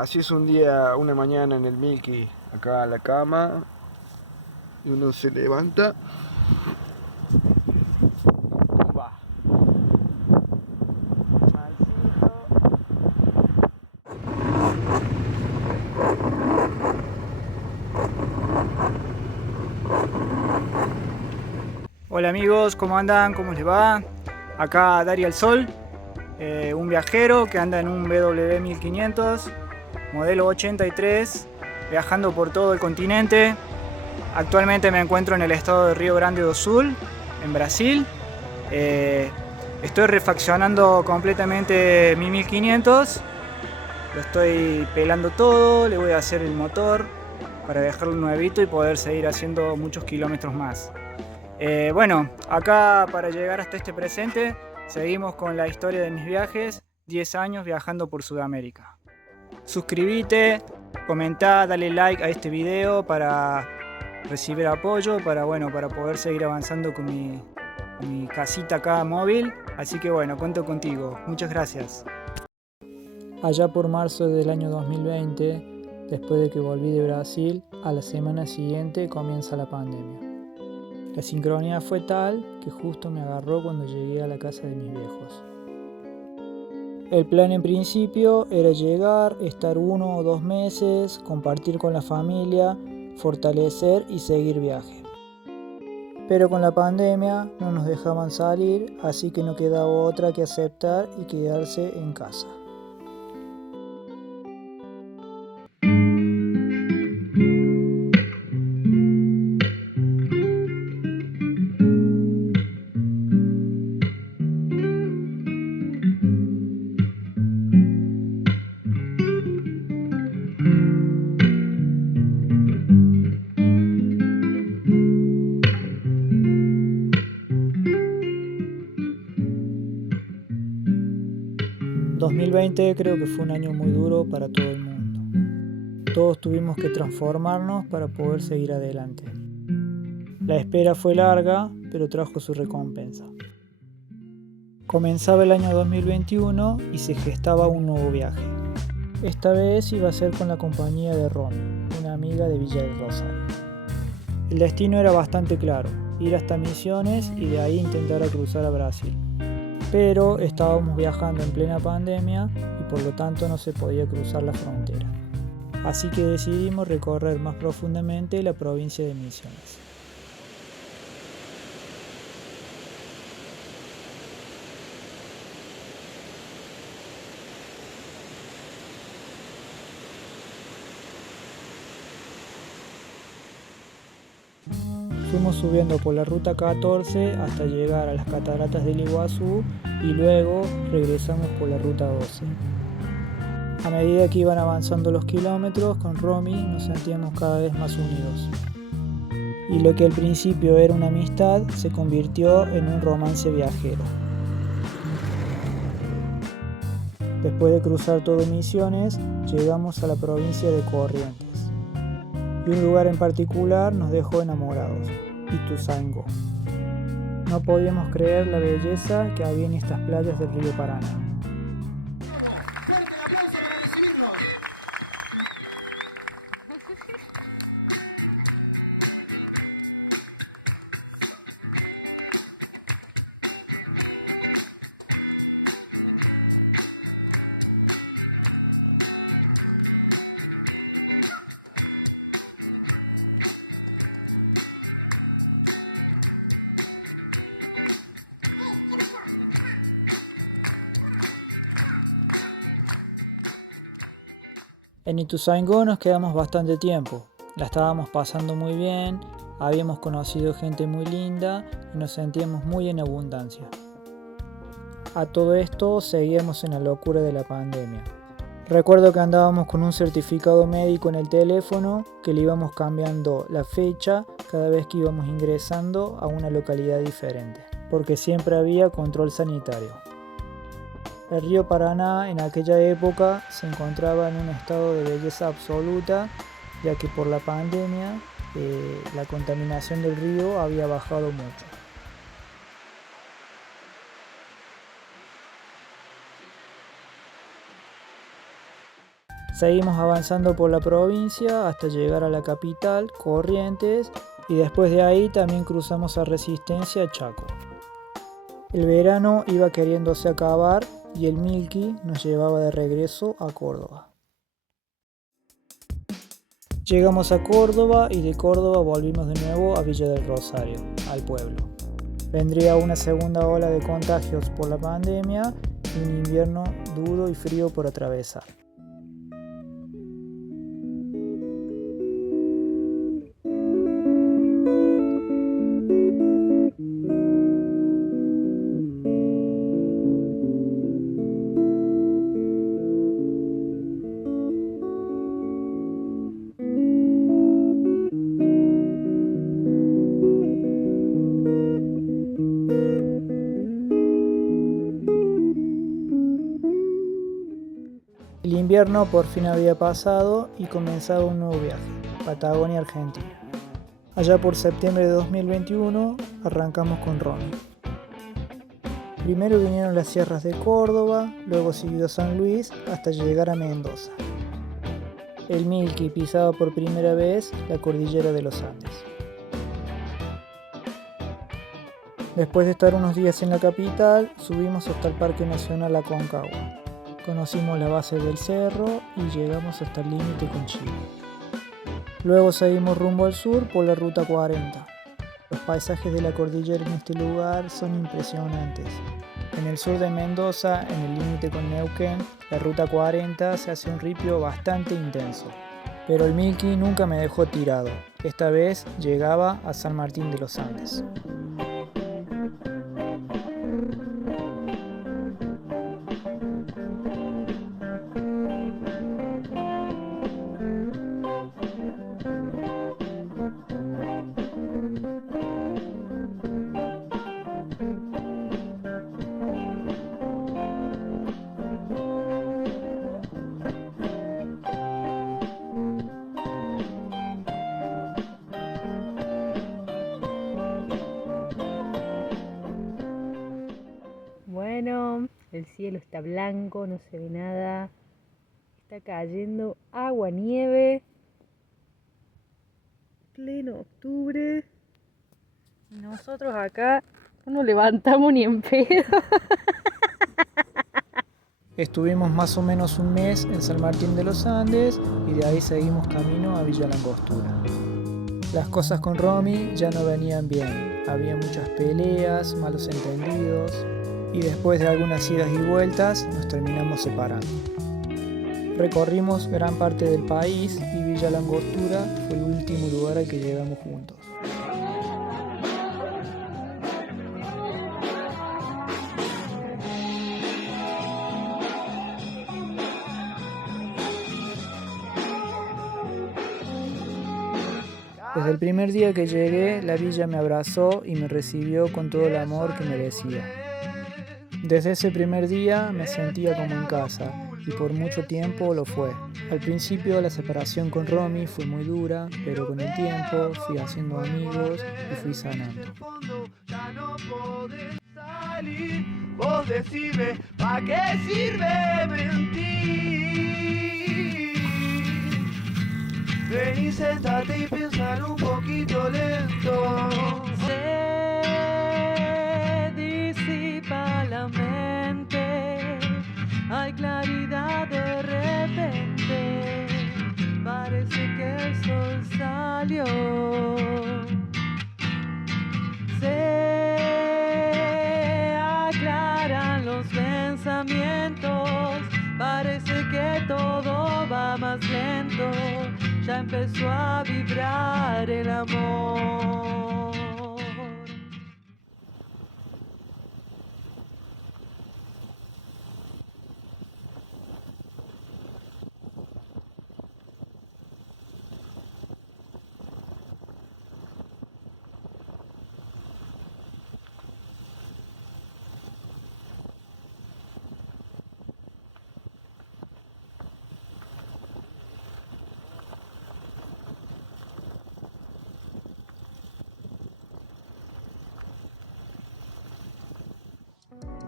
Así es un día, una mañana en el Milky, acá a la cama, y uno se levanta. Va. Hola amigos, ¿cómo andan? ¿Cómo les va? Acá Dario el Sol, un viajero que anda en un BMW 1500, modelo 83, viajando por todo el continente. Actualmente me encuentro en el estado de Río Grande do Sul, en Brasil. Estoy refaccionando completamente mi 1500, lo estoy pelando todo, le voy a hacer el motor para dejarlo nuevito y poder seguir haciendo muchos kilómetros más. Bueno, acá para llegar hasta este presente, seguimos con la historia de mis viajes, 10 años viajando por Sudamérica. Suscríbete, comentá, dale like a este video para recibir apoyo, para poder seguir avanzando con mi casita acá móvil. Así que bueno, cuento contigo. Muchas gracias. Allá por marzo del año 2020, después de que volví de Brasil, a la semana siguiente comienza la pandemia. La sincronía fue tal que justo me agarró cuando llegué a la casa de mis viejos. El plan en principio era llegar, estar 1 o 2 meses, compartir con la familia, fortalecer y seguir viaje. Pero con la pandemia no nos dejaban salir, así que no quedaba otra que aceptar y quedarse en casa. ...2020 creo que fue un año muy duro para todo el mundo. Todos tuvimos que transformarnos para poder seguir adelante. La espera fue larga, pero trajo su recompensa. Comenzaba el año 2021 y se gestaba un nuevo viaje. Esta vez iba a ser con la compañía de Romy, una amiga de Villa del Rosario. El destino era bastante claro, ir hasta Misiones y de ahí intentar cruzar a Brasil. Pero estábamos viajando en plena pandemia y por lo tanto no se podía cruzar la frontera. Así que decidimos recorrer más profundamente la provincia de Misiones. Fuimos subiendo por la ruta 14 hasta llegar a las cataratas del Iguazú y luego regresamos por la ruta 12. A medida que iban avanzando los kilómetros, con Romy nos sentíamos cada vez más unidos. Y lo que al principio era una amistad se convirtió en un romance viajero. Después de cruzar todo Misiones, llegamos a la provincia de Corrientes. Y un lugar en particular nos dejó enamorados, Ituzaingó. No podíamos creer la belleza que había en estas playas del río Paraná. En Ituzaingó nos quedamos bastante tiempo, la estábamos pasando muy bien, habíamos conocido gente muy linda y nos sentíamos muy en abundancia. A todo esto seguíamos en la locura de la pandemia. Recuerdo que andábamos con un certificado médico en el teléfono que le íbamos cambiando la fecha cada vez que íbamos ingresando a una localidad diferente, porque siempre había control sanitario. El río Paraná en aquella época se encontraba en un estado de belleza absoluta, ya que por la pandemia la contaminación del río había bajado mucho. Seguimos avanzando por la provincia hasta llegar a la capital, Corrientes, y después de ahí también cruzamos a Resistencia, Chaco. El verano iba queriéndose acabar y el Milky nos llevaba de regreso a Córdoba. Llegamos a Córdoba y de Córdoba volvimos de nuevo a Villa del Rosario, al pueblo. Vendría una segunda ola de contagios por la pandemia y un invierno duro y frío por atravesar. El invierno por fin había pasado y comenzaba un nuevo viaje, Patagonia, Argentina. Allá por septiembre de 2021 arrancamos con Romy. Primero vinieron las sierras de Córdoba, luego siguió San Luis hasta llegar a Mendoza. El Milky pisaba por primera vez la cordillera de los Andes. Después de estar unos días en la capital, subimos hasta el Parque Nacional Aconcagua. Conocimos la base del cerro y llegamos hasta el límite con Chile. Luego seguimos rumbo al sur por la Ruta 40. Los paisajes de la cordillera en este lugar son impresionantes. En el sur de Mendoza, en el límite con Neuquén, la Ruta 40 se hace un ripio bastante intenso. Pero el Milky nunca me dejó tirado. Esta vez llegaba a San Martín de los Andes. Bueno, el cielo está blanco, no se ve nada. Está cayendo agua, nieve. Pleno octubre. Y nosotros acá no nos levantamos ni en pedo. Estuvimos más o menos un mes en San Martín de los Andes y de ahí seguimos camino a Villa Langostura. Las cosas con Romy ya no venían bien. Había muchas peleas, malos entendidos y después de algunas idas y vueltas nos terminamos separando. Recorrimos gran parte del país y Villa Langostura fue el último lugar al que llegamos juntos. Desde el primer día que llegué, la villa me abrazó y me recibió con todo el amor que merecía. Desde ese primer día me sentía como en casa y por mucho tiempo lo fue. Al principio la separación con Romy fue muy dura, pero con el tiempo fui haciendo amigos y fui sanando. Vos decime, ¿pa' qué sirve mentir? Ven y sentate y piensa un poquito lento. Se disipa la mente, hay claridad de repente, parece que el sol salió. Se aclaran los pensamientos, parece que todo va más lento, ya empezó a vibrar el amor.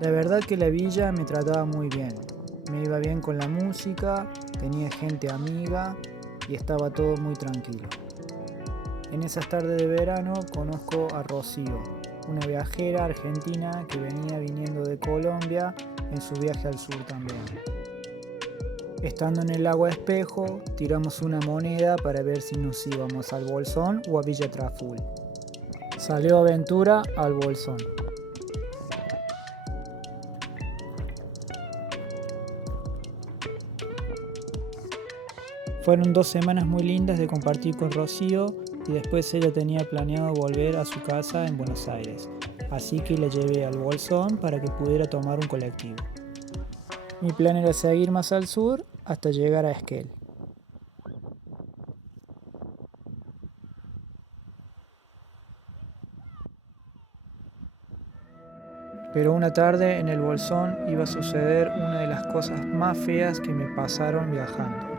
La verdad que la villa me trataba muy bien. Me iba bien con la música, tenía gente amiga y estaba todo muy tranquilo. En esas tardes de verano conozco a Rocío, una viajera argentina que venía viniendo de Colombia en su viaje al sur también. Estando en el lago Espejo, tiramos una moneda para ver si nos íbamos al Bolsón o a Villa Traful. Salió aventura al Bolsón. Fueron 2 semanas muy lindas de compartir con Rocío y después ella tenía planeado volver a su casa en Buenos Aires, así que la llevé al Bolsón para que pudiera tomar un colectivo. Mi plan era seguir más al sur hasta llegar a Esquel. Pero una tarde en el Bolsón iba a suceder una de las cosas más feas que me pasaron viajando.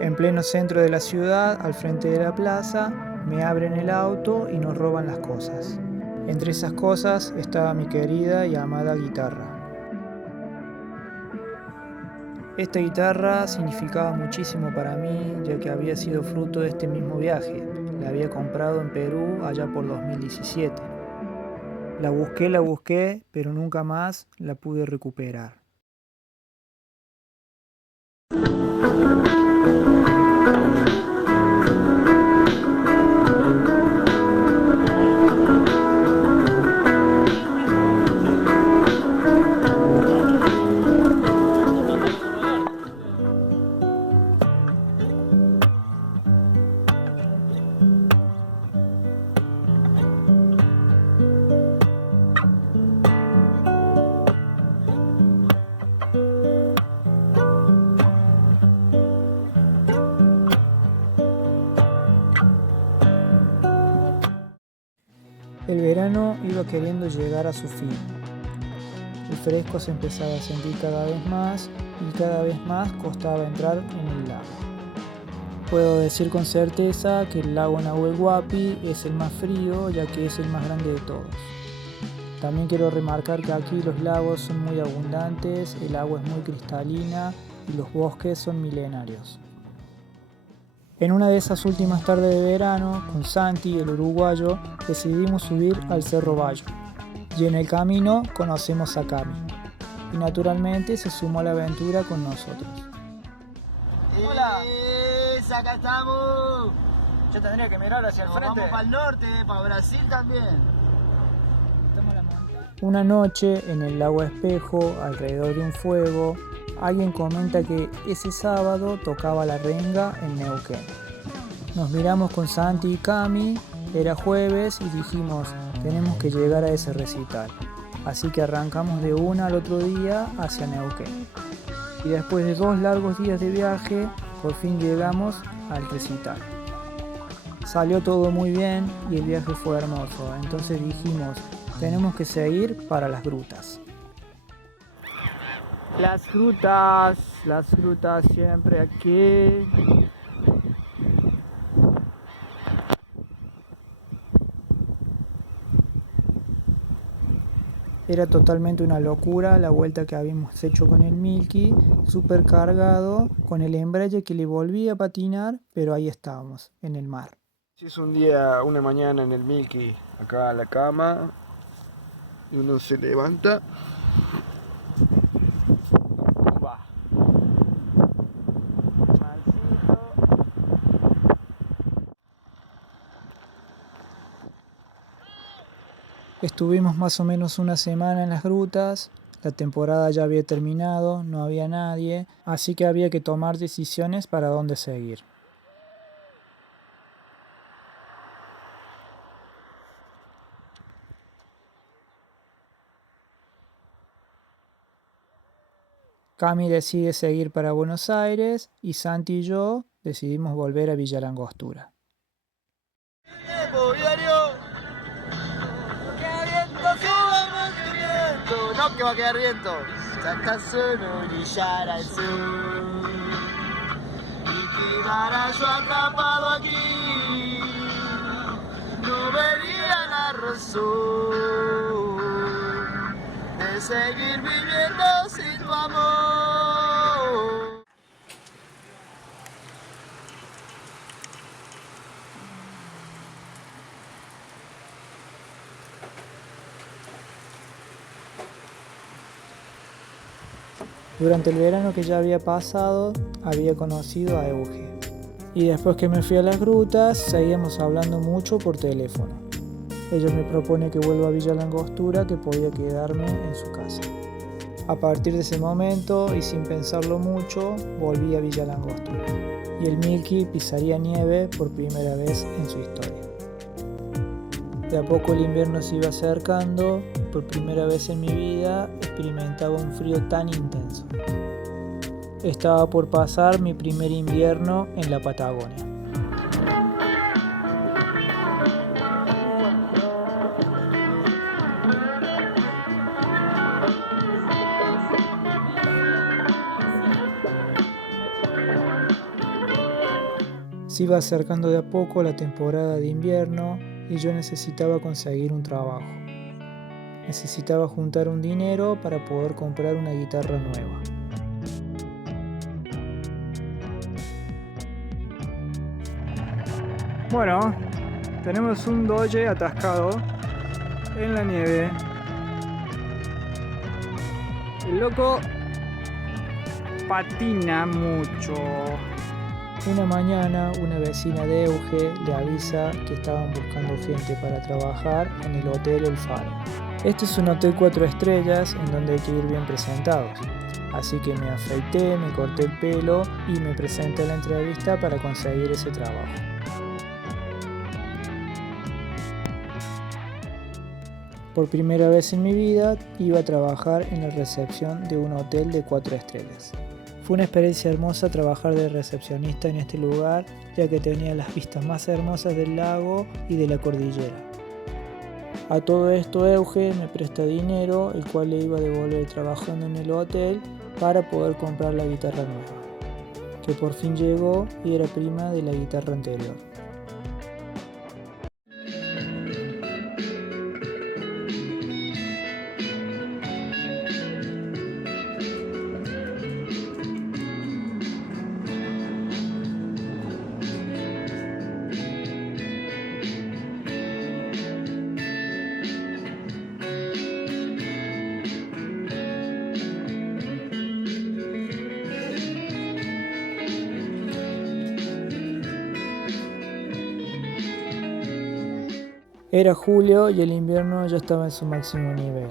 En pleno centro de la ciudad, al frente de la plaza, me abren el auto y nos roban las cosas. Entre esas cosas estaba mi querida y amada guitarra. Esta guitarra significaba muchísimo para mí, ya que había sido fruto de este mismo viaje. La había comprado en Perú allá por 2017. La busqué, pero nunca más la pude recuperar. El verano iba queriendo llegar a su fin. El fresco se empezaba a sentir cada vez más y cada vez más costaba entrar en el lago. Puedo decir con certeza que el lago Nahuel Huapi es el más frío, ya que es el más grande de todos. También quiero remarcar que aquí los lagos son muy abundantes, el agua es muy cristalina y los bosques son milenarios. En una de esas últimas tardes de verano, con Santi, el uruguayo, decidimos subir al Cerro Bayo. Y en el camino conocemos a Cami. Y naturalmente se sumó a la aventura con nosotros. ¡Hola! ¡Acá estamos! Yo tendría que mirar hacia el frente. Vamos para el norte, para Brasil también. Una noche, en el lago Espejo, alrededor de un fuego, alguien comenta que ese sábado tocaba la renga en Neuquén. Nos miramos con Santi y Cami, era jueves y dijimos, tenemos que llegar a ese recital. Así que arrancamos de una al otro día hacia Neuquén. Y después de 2 largos días de viaje, por fin llegamos al recital. Salió todo muy bien y el viaje fue hermoso, entonces dijimos, tenemos que seguir para las grutas. Las grutas siempre aquí. Era totalmente una locura la vuelta que habíamos hecho con el Milky, súper cargado, con el embrague que le volvía a patinar, pero ahí estábamos, en el mar. Es una mañana en el Milky, acá a la cama, y uno se levanta. Estuvimos más o menos una semana en las grutas, la temporada ya había terminado, no había nadie, así que había que tomar decisiones para dónde seguir. Cami decide seguir para Buenos Aires y Santi y yo decidimos volver a Villa Langostura. No, que va a quedar viento. Ya está solo brillar al sur y quedara yo atrapado aquí. No vería la razón de seguir viviendo sin tu amor. Durante el verano que ya había pasado, había conocido a Euge. Y después que me fui a las grutas, seguíamos hablando mucho por teléfono. Ella me propone que vuelva a Villa Langostura, que podía quedarme en su casa. A partir de ese momento, y sin pensarlo mucho, volví a Villa Langostura. Y el Milky pisaría nieve por primera vez en su historia. De a poco el invierno se iba acercando, y por primera vez en mi vida experimentaba un frío tan intenso. Estaba por pasar mi primer invierno en la Patagonia. Se iba acercando de a poco la temporada de invierno y yo necesitaba conseguir un trabajo. Necesitaba juntar un dinero para poder comprar una guitarra nueva. Bueno, tenemos un Dodge atascado en la nieve. El loco patina mucho. Una mañana, una vecina de Euge le avisa que estaban buscando gente para trabajar en el Hotel El Faro. Este es un hotel 4 estrellas en donde hay que ir bien presentados. Así que me afeité, me corté el pelo y me presenté a la entrevista para conseguir ese trabajo. Por primera vez en mi vida iba a trabajar en la recepción de un hotel de 4 estrellas. Fue una experiencia hermosa trabajar de recepcionista en este lugar, ya que tenía las vistas más hermosas del lago y de la cordillera. A todo esto Euge me presta dinero, el cual le iba a devolver trabajando en el hotel para poder comprar la guitarra nueva, que por fin llegó y era prima de la guitarra anterior. Era julio y el invierno ya estaba en su máximo nivel.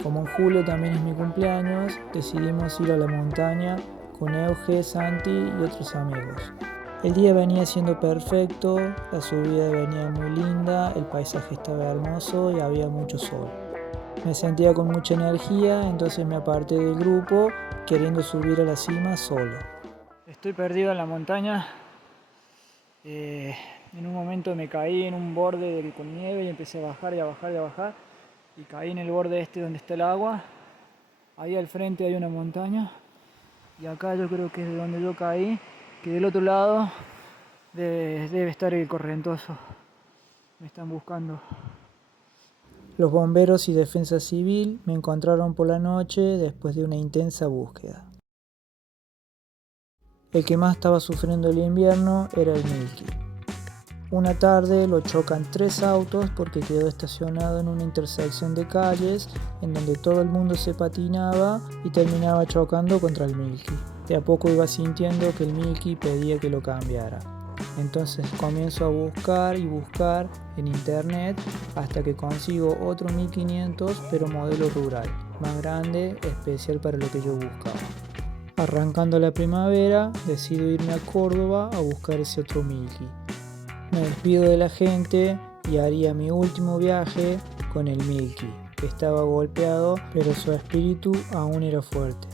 Como en julio también es mi cumpleaños, decidimos ir a la montaña con Euge, Santi y otros amigos. El día venía siendo perfecto, la subida venía muy linda, el paisaje estaba hermoso y había mucho sol. Me sentía con mucha energía, entonces me aparté del grupo queriendo subir a la cima solo. Estoy perdido en la montaña. En un momento me caí en un borde con nieve y empecé a bajar y a bajar y a bajar. Y caí en el borde este donde está el agua. Ahí al frente hay una montaña. Y acá yo creo que es de donde yo caí. Que del otro lado debe estar el Correntoso. Me están buscando. Los bomberos y defensa civil me encontraron por la noche después de una intensa búsqueda. El que más estaba sufriendo el invierno era el Milky. Una tarde lo chocan 3 autos porque quedó estacionado en una intersección de calles en donde todo el mundo se patinaba y terminaba chocando contra el Milky. De a poco iba sintiendo que el Milky pedía que lo cambiara. Entonces comienzo a buscar y buscar en internet hasta que consigo otro 1500 pero modelo rural, más grande, especial para lo que yo buscaba. Arrancando la primavera, decido irme a Córdoba a buscar ese otro Milky. Me despido de la gente y haría mi último viaje con el Milky, que estaba golpeado, pero su espíritu aún era fuerte.